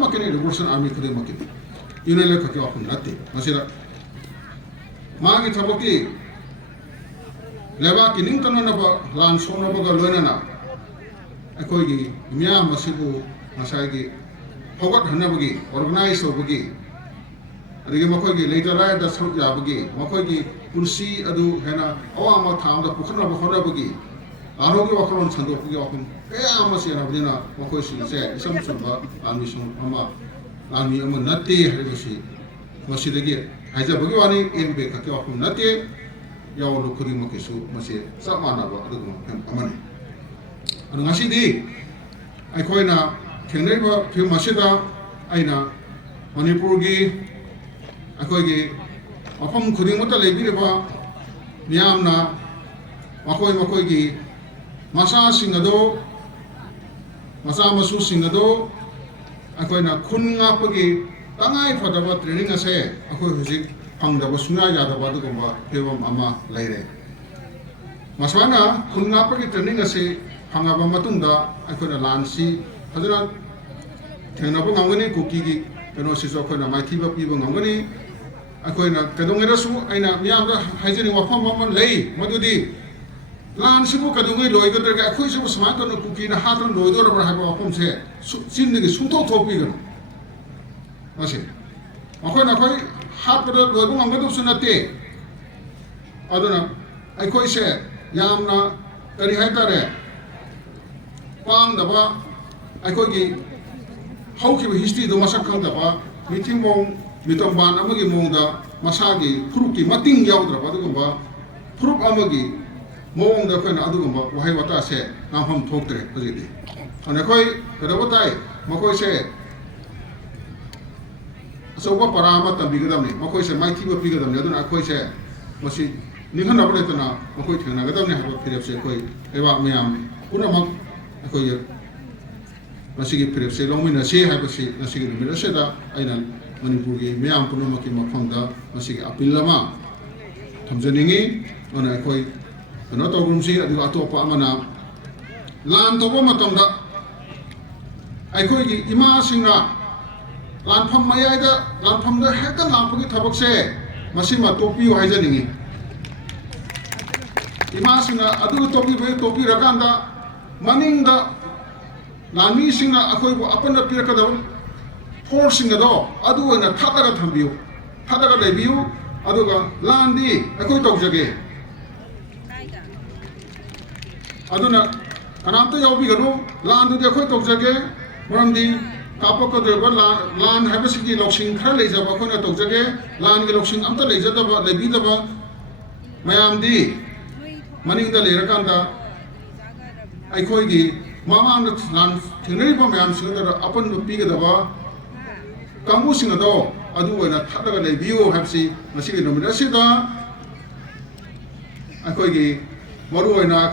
makini revolution army kudai makini yunele khaki wafun natti masira magi thabaki leba kining tanana ba lan sona ba ga loina na ekhoi gi mya masibu masai gi hogat hanabagi organize obagi adigi makhoi gi later rai da saruk yabagi makhoi gi pulsi adu hena awama tham da pukhna ba khonabagi आरोग्य वाखरों संदोखी वाखन क्या मसी ना बदिना मकोई सिंसे इसम सुबह आमी सुन अमा आमी अमा नते है बसी मसी लगी हाइजा भगवानी इन बे कते वाखन नते याव लुकुरी मकेसु मसी समाना बा अदुगम हम अमने अनु ngasi di aikoi na thengnai ba phi masida aina manipur gi aikoi gi afam khuding mata lebi ba miyam na makoi gi masa singado masa masu singado akoi na khun nga pagi tangai phadaba training ase akoi hujik khangdaba sunya yadaba du gomba hebam ama laire masana khun nga pagi training ase phangaba matungda akoi na lansi hadana thenaba ngangani kuki gi keno siso akoi na maithiba piba ngangani akoi na kadongera su aina miyam da haijeni wafam mamon lei madudi lan sibu kadungi loi gadar ga khoi sibu sama to kuki na hatran loi do ra ha ba pom se sin ni su to thopi ga ase akhoi na khoi hat pa loi bu ngam do sunate aduna ai khoi se yam na tari hai tare pang da ba ai khoi gi hau ki history do masak khang da ba meeting mong mitom ban amagi mong da masagi phuruk ki mating yaw dra ba do ba phuruk amagi mong da khoi na adugumba wahai wata se namham thoktre hojidi ane khoi kadabatai makoi se asoba parama tambigadam ni makoi se maiki ba pigadam ni aduna khoi se masi ninghan abale tana makoi thena gadam ni haba phirep se khoi eba myam punamak khoi masi gi phirep se longmina se haba se masi gi mira se da aina manipur gi myam punamak ki mapham da masi gi apil lama thamjaningi ana khoi kena to gumsi adu atopa amana lan to bo matam da aikhoi gi ima singna lan pham mayai da lan pham da hekta lan pagi thabak se masima topi haijaningi ima singna adu topi rakanda maningda lani singna akhoi bo apana pirakadam force singa do adu na thadaga thambiu thadaga lebiu aduga landi akhoi tawjage aduna kanamta yawbi ganu lan du dekhoi tokjage maramdi kapok ko deba lan habasiki loksing khar leijaba khona tokjage lan gi loksing amta leijadaba lebidaba mayam di maningda lerakanda aikhoi gi mama na lan thinai ba mayam singada apan nu pigadaba kamu singado adu oina thadaga lebiu habsi masigi nomina sida aikhoi gi maru oina